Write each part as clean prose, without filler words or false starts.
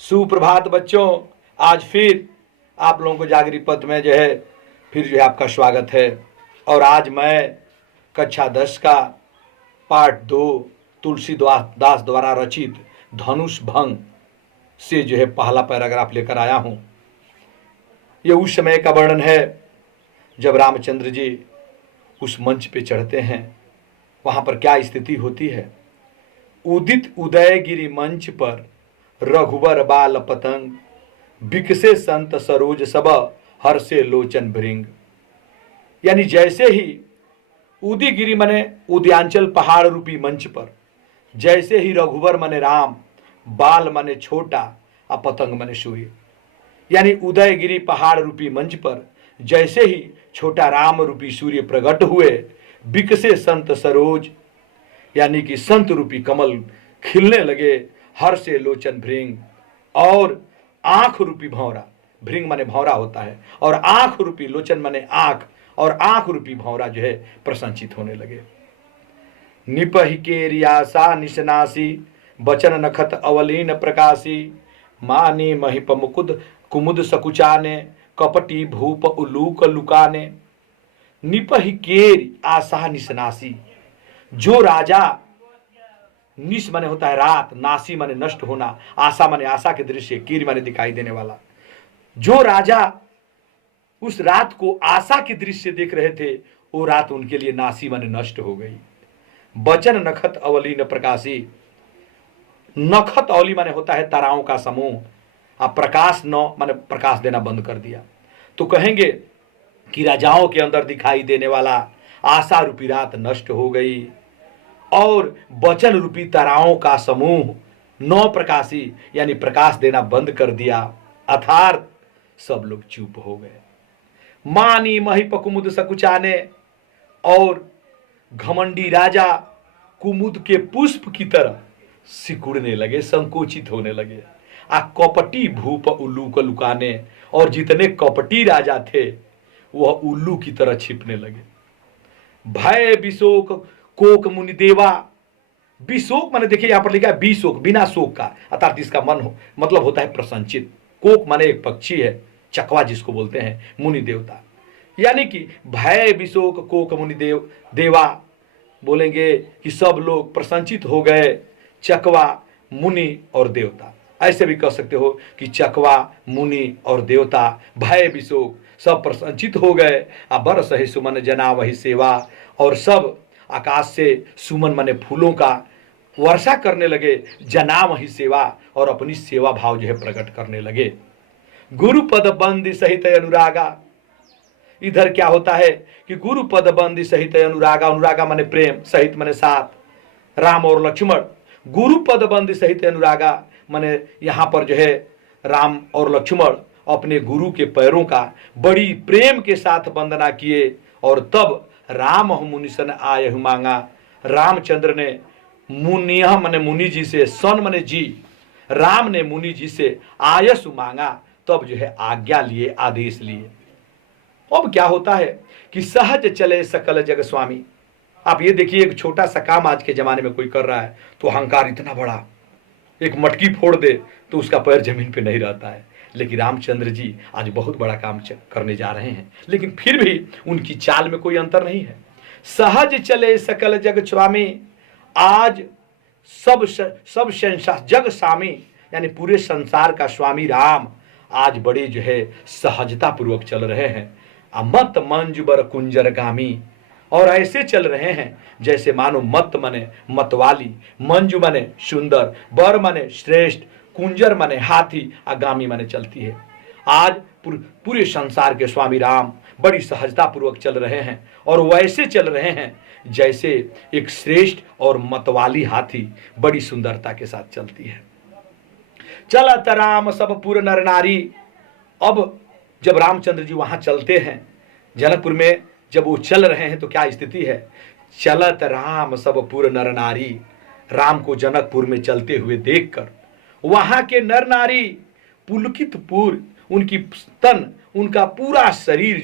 सुप्रभात बच्चों। आज फिर आप लोगों को जागरी पथ में फिर आपका स्वागत है। और आज मैं कक्षा 10 का पाठ 2 तुलसीदास द्वारा रचित धनुष भंग से पहला पैराग्राफ लेकर आया हूँ। ये उस समय का वर्णन है जब रामचंद्र जी उस मंच पे चढ़ते हैं। वहाँ पर क्या स्थिति होती है। उदित उदयगिरि मंच पर रघुवर बाल पतंग, बिकसे संत सरोज सब हर्षे लोचन भृंग। यानी जैसे ही उदयगिरि मने उद्यांचल पहाड़ रूपी मंच पर, जैसे ही रघुवर मने राम, बाल मने छोटा और पतंग मने सूर्य, यानी उदयगिरि पहाड़ रूपी मंच पर जैसे ही छोटा राम रूपी सूर्य प्रकट हुए, बिकसे संत सरोज यानी कि संत रूपी कमल खिलने लगे, हर्ष से लोचन भृंग, और आंख रूपी भौरा, भृंग माने भौरा होता है, और आंख रूपी लोचन माने आंख, और आंख रूपी भौरा प्रसन्नचित होने लगे। निपहि के रियासा निशनासी, बचन नखत अवलीन प्रकाशी, मानी महिप मुकुद कुमुद सकुचाने, कपटी भूप उलूक लुकाने। निपहि केर आशा निशनासी, जो राजा, निश माने होता है रात, नासी माने नष्ट होना, आशा माने आशा के दृश्य, कीर माने दिखाई देने वाला। जो राजा उस रात को आशा के दृश्य देख रहे थे, वो रात उनके लिए नासी माने नष्ट हो गई। बचन नखत अवली न प्रकाशी, नखत अवली माने होता है ताराओं का समूह, अब प्रकाश न माने प्रकाश देना बंद कर दिया। तो कहेंगे कि राजाओं के अंदर दिखाई देने वाला आशा रूपी रात नष्ट हो गई, और वचन रूपी ताराओं का समूह नौ प्रकाशी यानी प्रकाश देना बंद कर दिया, अर्थात सब लोग चुप हो गए। मानी महिप कुमुद सकुचाने, और घमंडी राजा कुमुद के पुष्प की तरह सिकुड़ने लगे, संकोचित होने लगे। आ कपटी भूप उल्लू को लुकाने, और जितने कपटी राजा थे वह उल्लू की तरह छिपने लगे। भय विशोक कोक मुनि देवा, विशोक माने देखिए यहां पर लिखा है विशोक, बिना शोक का, अर्थात इसका मन हो मतलब होता है प्रसन्नचित। कोक माने एक पक्षी है, चकवा जिसको बोलते हैं, मुनि देवता, यानी कि भय विशोक कोक मुनि देवा बोलेंगे कि सब लोग प्रसन्नचित हो गए, चकवा मुनि और देवता। ऐसे भी कह सकते हो कि चकवा मुनि और देवता भय विशोक सब प्रसन्नचित हो गए। बरस है सुमन जना वही सेवा, और सब आकाश से सुमन माने फूलों का वर्षा करने लगे, जना वही सेवा, और अपनी सेवा भाव प्रकट करने लगे। गुरुपद बंदी सहित अनुरागा, इधर क्या होता है कि गुरुपद बंदी सहित अनुरागा, अनुरागा माने प्रेम, सहित माने साथ, राम और लक्ष्मण, गुरुपद बंदी सहित अनुरागा माने यहाँ पर राम और लक्ष्मण अपने गुरु के पैरों का बड़ी प्रेम के साथ वंदना किए, और तब राम मुनिसन आय मांगा, रामचंद्र ने मुनिया माने मुनि जी से, सन माने जी, राम ने मुनि जी से आयस मांगा, तब आज्ञा लिए, आदेश लिए। अब क्या होता है कि सहज चले सकल जग स्वामी। आप ये देखिए, एक छोटा सा काम आज के जमाने में कोई कर रहा है तो अहंकार इतना बड़ा, एक मटकी फोड़ दे तो उसका पैर जमीन पे नहीं रहता है। लेकिन रामचंद्र जी आज बहुत बड़ा काम करने जा रहे हैं, लेकिन फिर भी उनकी चाल में कोई अंतर नहीं है। सहज चले सकल जग स्वामी, आज सब संसार जग स्वामी यानी पूरे संसार का स्वामी राम आज बड़े सहजता पूर्वक चल रहे हैं। मत मंजु बर कुंजर गामी, और ऐसे चल रहे हैं जैसे मानो मत मने मतवाली, मंजू मने सुंदर, बर मने श्रेष्ठ, कुंजर मने हाथी, आगामी मने चलती है। आज पूरे संसार के स्वामी राम बड़ी सहजता पूर्वक चल रहे हैं, और वैसे चल रहे हैं जैसे एक श्रेष्ठ और मतवाली हाथी बड़ी सुंदरता के साथ चलती है। चलत राम सब पुर नर नारी। अब जब रामचंद्र जी वहां चलते हैं जनकपुर में, जब वो चल रहे हैं तो क्या स्थिति है। चलत राम सब पुर नर नारी, राम को जनकपुर में चलते हुए देखकर वहां के नर नारी पुलकित पूर, उनकी तन, उनका पूरा शरीर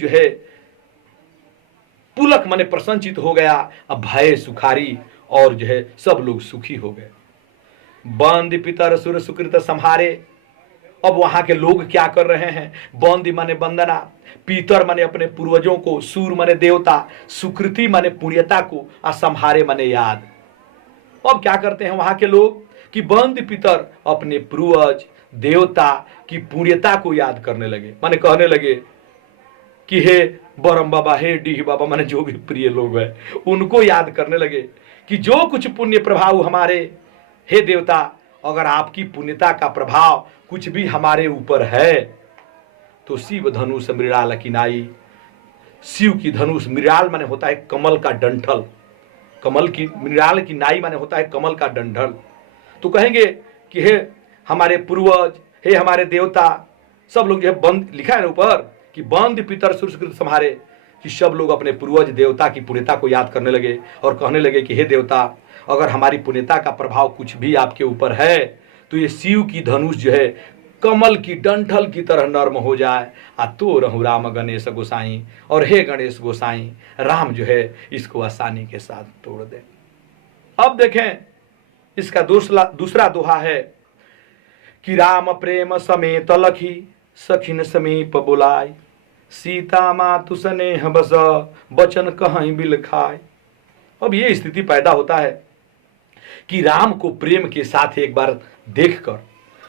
पुलक माने प्रसन्नचित हो गया। अब भय सुखारी, और सब लोग सुखी हो गए। बंद पितर सुर सुकृत संहारे, अब वहां के लोग क्या कर रहे हैं, बंदी माने वंदना, पीतर माने अपने पूर्वजों को, सूर माने देवता, सुकृति माने पुण्यता को, और संहारे माने याद। अब क्या करते हैं वहां के लोग कि बंद पितर अपने पूर्वज देवता की पुण्यता को याद करने लगे, माने कहने लगे कि हे बरम बाबा, हे डीह बाबा, माने जो भी प्रिय लोग हैं उनको याद करने लगे कि जो कुछ पुण्य प्रभाव हमारे, हे देवता, अगर आपकी पुण्यता का प्रभाव कुछ भी हमारे ऊपर है तो शिव धनुष मृणाल की नाई। शिव की धनुष, मृणाल माने होता है कमल का डंठल, कमल की, मृणाल की नाई माने होता है कमल का डंठल। तो कहेंगे कि हे हमारे पूर्वज, हे हमारे देवता, सब लोग जो है बंद, लिखा है ना ऊपर कि बंद पितर सुरस्कृत सम्हारे, कि सब लोग अपने पूर्वज देवता की पुण्यता को याद करने लगे और कहने लगे कि हे देवता, अगर हमारी पुण्यता का प्रभाव कुछ भी आपके ऊपर है तो ये शिव की धनुष जो है कमल की डंठल की तरह नर्म हो जाए, तो रहूं राम गणेश गोसाई, और हे गणेश गोसाई, राम जो है इसको आसानी के साथ तोड़ दे। अब देखें इसका दूसरा दोहा है कि राम प्रेम समेत लखी, सखिन समीप बुलाय, सीता मातु स्नेह बस, बचन कहीं बिल खाय। अब ये स्थिति पैदा होता है कि राम को प्रेम के साथ एक बार देखकर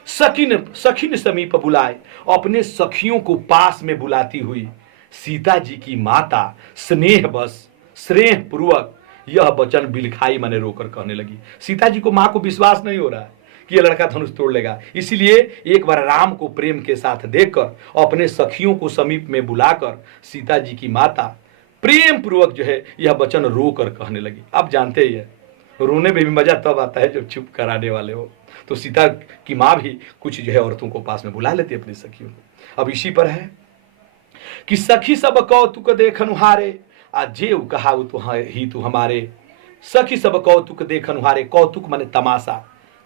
सखिन समीप बुलाए, अपने सखियों को पास में बुलाती हुई सीता जी की माता स्नेह बस, स्नेह पूर्वक यह वचन बिलखाई माने रोकर कहने लगी। सीता जी को, मां को विश्वास नहीं हो रहा है कि यह लड़का धनुष तोड़ लेगा, इसीलिए एक बार राम को प्रेम के साथ देखकर अपने सखियों को समीप में बुलाकर सीता जी की माता प्रेम पूर्वक जो है यह वचन रोकर कहने लगी। आप जानते ही है, रोने में भी मजा तब आता है जब चुप कराने वाले हो। तो सीता की मां भी कुछ जो है औरतों को पास में बुला लेती अपनी सखियों को। अब इसी पर है कि सखी सब कौतुक देखनु हारे, आज जेऊ कहाऊ तो ही तू हमारे। सखी सब कौतुक देखनु हारे, कौतुक माने तमाशा।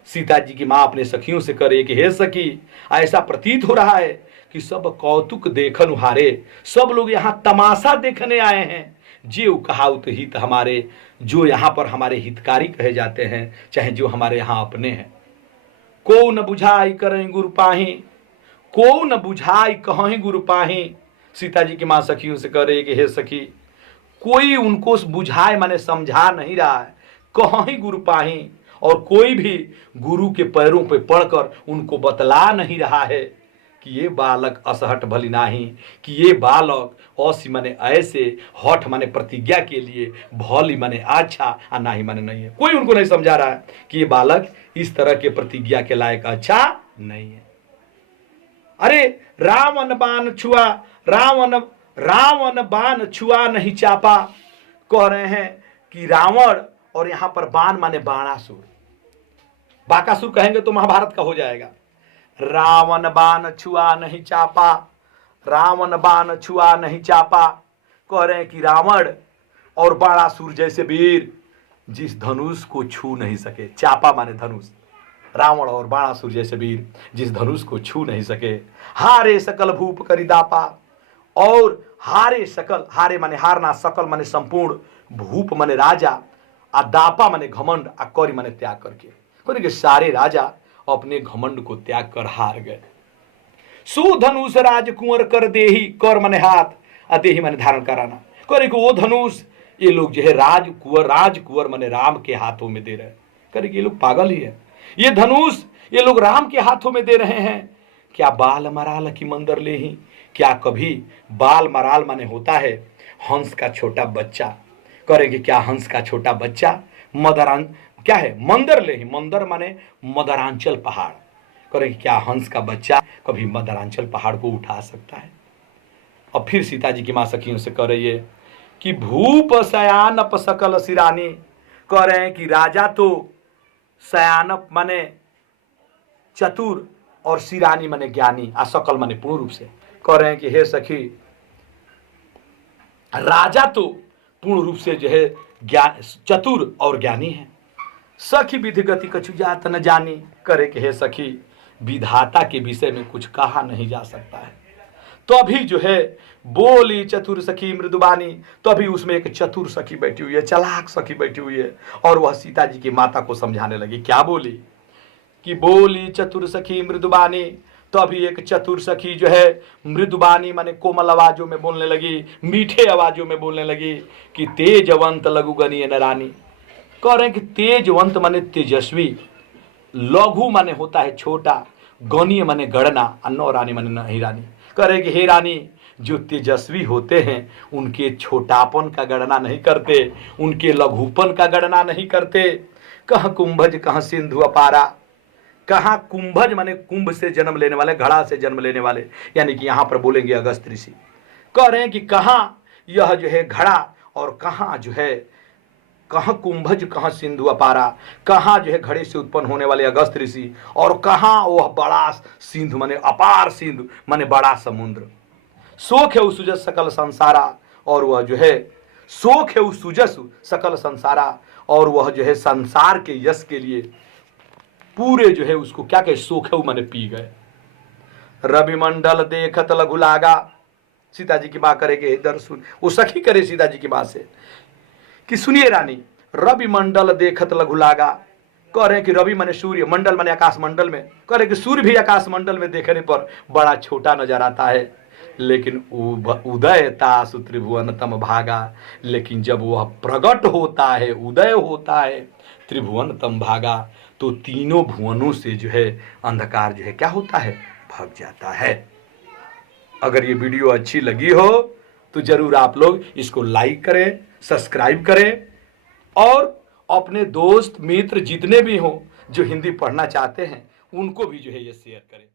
सीता जी की मां अपने सखियों से करे कि हे सखी, ऐसा प्रतीत हो रहा है कि सब कौतुक देखनु हारे, सब लोग यहाँ तमाशा देखने आए हैं। जेऊ कहाऊ तो हित हमारे, जो यहाँ पर हमारे हितकारी कहे जाते हैं, चाहे जो हमारे यहाँ अपने हैं। को न बुझाई करें गुरु पाही, को न बुझाई कहीं गुरु पाही। सीता जी की मां सखियों से करे कि हे सखी, कोई उनको बुझाए माने समझा नहीं रहा है, कहीं गुरु पाही, और कोई भी गुरु के पैरों पे पड़कर उनको बतला नहीं रहा है कि ये बालक असहट भली नाही, कि ये बालक असी माने ऐसे, हठ माने प्रतिज्ञा के लिए, भली माने अच्छा, और नाही माने नहीं है। कोई उनको नहीं समझा रहा है कि ये बालक इस तरह के प्रतिज्ञा के लायक अच्छा नहीं है। अरे रावण बाण छुआ, रावण बाण छुआ नहीं चापा, कह रहे हैं कि रावण, और यहां पर बाण माने बाणासुर, बाकासुर कहेंगे तो महाभारत का हो जाएगा। रावण बाण छुआ नहीं चापा, रावण बाण छुआ नहीं चापा, कह रहे हैं कि रावण और बाणासुर जैसे वीर जिस धनुष को छू नहीं सके, चापा माने धनुष, रावण और बाणासुर जैसे वीर जिस धनुष को छू नहीं सके। हारे सकल भूप करी दापा, और हारे सकल, हारे माने हारना, सकल माने संपूर्ण, भूप माने राजा, आ दापा माने घमंड, आ करी माने त्याग करके। कि सारे राजा अपने घमंड को त्याग कर हार गए। सो धनुष राज कुंवर कर देही, कर माने हाथ, आ देही माने धारण कराना। करे कि वो धनुष ये लोग जो है राजकुंवर माने राम के हाथों में दे रहे हैं। करे कि ये लोग पागल ही है, ये धनुष ये लोग राम के हाथों में दे रहे हैं। क्या बाल मराल की मंदर ले ही, क्या कभी बाल मराल माने होता है हंस का छोटा बच्चा। करेंगे क्या हंस का छोटा बच्चा मदरान क्या है, मंदर ले ही, मंदर माने मदरांचल पहाड़। करेंगे क्या हंस का बच्चा कभी मदरांचल पहाड़ को उठा सकता है। और फिर सीता जी की मां सखियों से कह रही है कि भूप शयानप सकल सिरानी, कह रहे हैं कि राजा तो शयानप माने चतुर और सिरानी माने ज्ञानी, आ सकल माने पूर्ण रूप से। कह रहे हैं कि हे सखी, राजा तो पूर्ण रूप से जो है ज्ञान, चतुर और ज्ञानी है। सखी विधि गति कछु जात न जानी, करे कि हे सखी, विधाता के विषय में कुछ कहा नहीं जा सकता है। तो अभी जो है बोली चतुर सखी मृदुबानी, तो अभी उसमें एक चतुर सखी बैठी हुई है, चालाक सखी बैठी हुई है, और वह सीता जी की माता को समझाने लगी। क्या बोली कि बोली चतुर सखी मृदुबानी, तभी एक चतुर सखी जो है मृदुबानी माने कोमल आवाजों में बोलने लगी, मीठे आवाजों में बोलने लगी कि तेजवंत लघु गणीय नरानी। कह रहे हैं कि तेजवंत माने तेजस्वी, लघु माने होता है छोटा, गणीय माने गणना, अन्नो रानी माने नहीं रानी। कह रहे कि हे रानी, जो तेजस्वी होते हैं उनके छोटापन का गणना नहीं करते, उनके लघुपन का गणना नहीं करते। कह कुंभज कह सिंधु अपारा, कहाँ कुंभज माने कुंभ से जन्म लेने वाले, घड़ा से जन्म लेने वाले, यानी कि यहां पर बोलेंगे अगस्त ऋषि। कह रहे हैं कि कहाँ यह जो है घड़ा, और कहाँ जो है, कहाँ कुंभज कहाँ सिंधु अपारा, कहाँ जो है घड़े से उत्पन्न होने वाले अगस्त ऋषि, और कहाँ वह बड़ा सिंधु माने अपार सिंधु माने बड़ा समुद्र। शोक है उस सुजस सकल संसारा, और वह जो है शोक है उस सुजस सकल संसारा, और वह जो है संसार के यश के लिए पूरे जो है उसको क्या कहे, शोक है माने पी गए। रवि मंडल देखत लघु लागा, सीता जी की मां करेगे इधर सुन, वो सखी करे सीता जी की मां से कि सुनिए रानी, रवि मंडल देखत लघु लागा। कह रहे हैं कि रवि माने सूर्य, मंडल माने आकाश मंडल में, कह रहे कि सूर्य भी आकाश मंडल में देखने पर बड़ा छोटा नजर आता है, लेकिन उदय तासु त्रिभुवनतम भागा, लेकिन जब वह प्रकट होता है, उदय होता है त्रिभुवनतम भागा, तो तीनों भुवनों से जो है अंधकार जो है क्या होता है, भाग जाता है। अगर ये वीडियो अच्छी लगी हो तो जरूर आप लोग इसको लाइक करें, सब्सक्राइब करें, और अपने दोस्त मित्र जितने भी हों जो हिंदी पढ़ना चाहते हैं उनको भी जो है ये शेयर करें।